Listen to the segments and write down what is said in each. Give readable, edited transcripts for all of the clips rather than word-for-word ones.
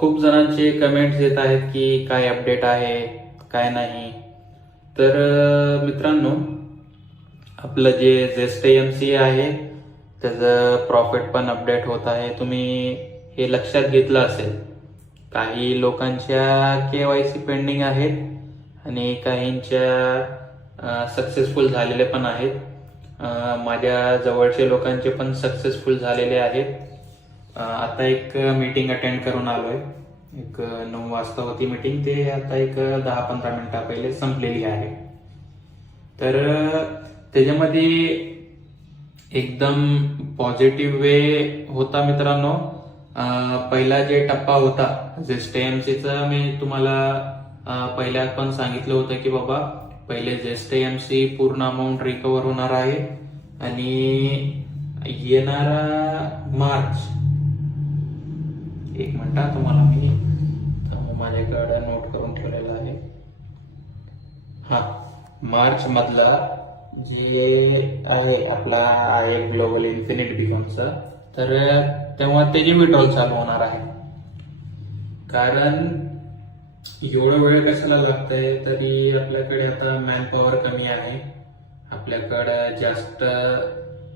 खूप जणांचे कमेंट्स येत आहेत की काय अपडेट आहे काय नाही. तर मित्रांनो, आपलं जे जेस्ट एमसी आहे त्याचं प्रॉफिट पण अपडेट होत आहे. तुम्ही हे लक्षात घेतलं असेल, काही लोकांच्या KYC पेंडिंग आहेत आणि काहींच्या सक्सेसफुल झालेले पण आहेत. माझ्या जवळचे लोकांचे पण सक्सेसफुल झालेले आहेत. आता एक मीटिंग अटेंड करून आलोय. एक 9 वाजता होती मीटिंग, ते आता एक 10-15 मिनिटा पहिले संपलेली आहे. तर त्याच्यामध्ये एकदम पॉझिटिव्ह वे होता मित्रांनो. पहिला जे टप्पा होता जेस्ट एमसीचा, मी तुम्हाला पहिल्या पण सांगितलं होतं की बाबा पहिले जेस्ट एमसी पूर्ण अमाऊंट रिकव्हर होणार आहे आणि येणारा मार्च, एक मिनिट तुम्हाला मी माझ्याकडे नोट करून ठेवलेला आहे. मार्च मधला जे आहे आपला आहे ग्लोबल इन्फिनिट बिकॉमचा, तर तेव्हा त्याची विड्रॉल चालू होणार आहे. कारण एवढा वेळ कशाला लागतंय, तरी आपल्याकडे आता मॅन पॉवर कमी आहे, आपल्याकडे जास्त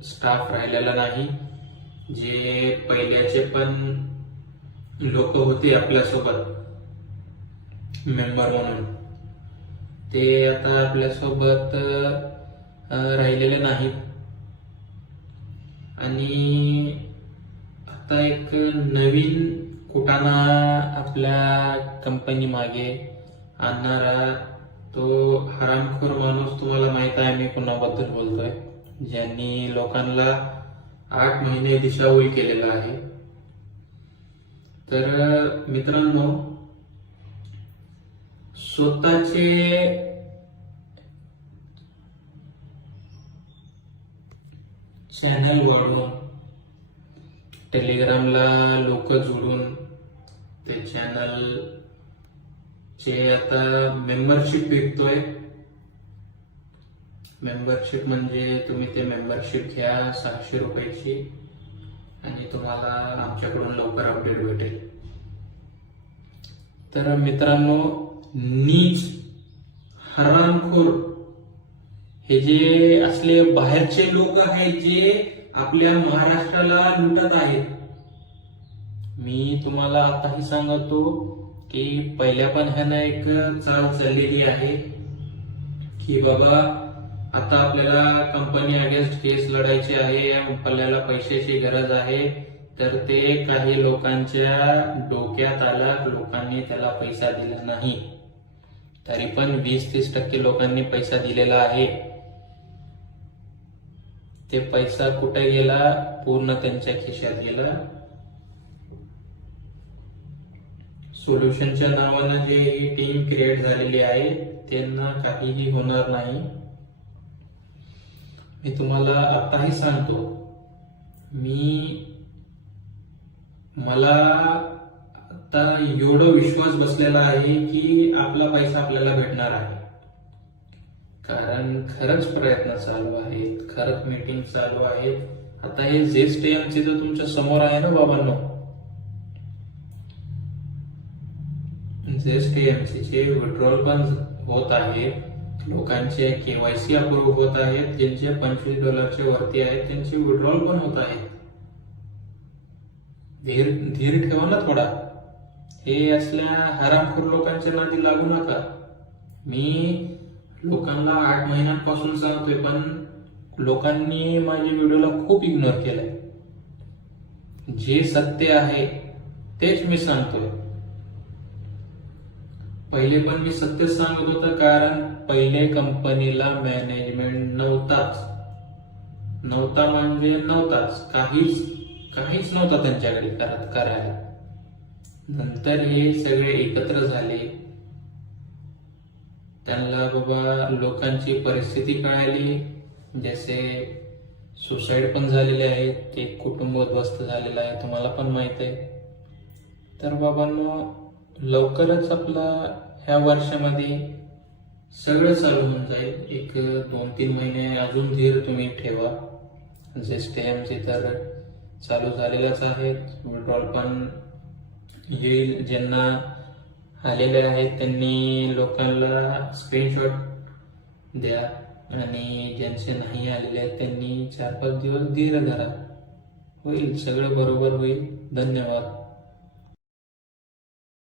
स्टाफ राहिलेला नाही. जे पहिल्याचे पण लोक होते आपल्यासोबत मेंबर म्हणून, ते आता आपल्यासोबत राहिलेले नाहीत. आणि आता एक नवीन कुटाणा आपल्या कंपनी मागे आणणारा तो हरामखोर माणूस, तुम्हाला माहित आहे मी कोणाबद्दल बोलतोय, ज्यांनी लोकांना 8 महिने दिशाभूल केलेला आहे. तर मित्रांनो, स्वतःचे चॅनल वाढवून, टेलिग्रामला लोक जोडून, ते चॅनल चे आता मेंबरशिप विकतोय. मेंबरशिप म्हणजे तुम्ही ते मेंबरशिप घ्या 600 रुपयाची आणि तुम्हाला आमच्याकडून लवकर अपडेट भेटेल. तर मित्रांनो, नीच हरामखोर हे जे असले बाहेरचे लोक आहेत जे आपल्या महाराष्ट्राला लुटत आहेत, मी तुम्हाला आताही सांगतो की पहिल्या पण ह्यानं एक चाल चाललेली आहे की बाबा आता आपल्याला कंपनी अगेन्स्ट केस लढायची आहे, आपल्याला पैशाची गरज आहे. तर ते काही लोकांच्या डोक्यात आलं, लोकांनी त्याला पैसा दिला नाही, तरी पण 20-30% लोकांनी पैसा दिलेला आहे. ते पैसा कुठे गेला? पूर्ण त्यांच्या खिशात गेला. सोल्युशनच्या नावानं जे ही टीम क्रिएट झालेली आहे त्यांना काहीही होणार नाही. मी तुम्हाला आताही सांगतो, मला आता एवढा विश्वास बसलेला आहे की आपला पैसा आपल्याला भेटणार आहे. कारण खरंच प्रयत्न चालू आहेत, खरंच मीटिंग चालू आहेत. आता हे जेस्ट एमसी जो तुमच्या समोर आहे ना बाबांनो, जेस्ट एमसी चे विड्रॉल पण होत आहे, लोकांचे KYC अप्रूव्ह होत आहेत, ज्यांचे $25 वरती आहेत त्यांचे विड्रॉल पण होत आहेत. धीर ठेवा ना थोडा. हे असल्या हरामखोर लोकांच्या नादी लागू नका. मी लोकांना 8 महिन्यांपासून सांगतोय, पण लोकांनी माझ्या व्हिडिओला खूप इग्नोर केलंय. जे सत्य आहे तेच मी सांगतोय. पहिले पण मी सत्य सांगत होतं, कारण पहिले कंपनीला मॅनेजमेंट नव्हता म्हणजे नव्हताच, काहीच नव्हतं त्यांच्याकडे करायला. नंतर हे सगळे एकत्र झाले, त्यांना बाबा लोकांची परिस्थिती कळाली, जसे सुसाईड पण झालेले आहेत, एक कुटुंब उद्ध्वस्त झालेलं आहे, तुम्हाला पण माहित आहे. तर बाबांनो, लवकरच आपला ह्या वर्षामध्ये सगळं चालू होऊन जाईल. एक 2-3 महिने अजून धीर तुम्ही ठेवा. जेस्ट एमसी तर चालू झालेलाच आहे, विड्रॉल पण येईल. ज्यांना आलेले आहेत त्यांनी लोकांना स्क्रीनशॉट द्या आणि ज्यांचे नाही आलेले आहेत त्यांनी 4-5 दिवस धीर धरा. होईल, सगळं बरोबर होईल. धन्यवाद.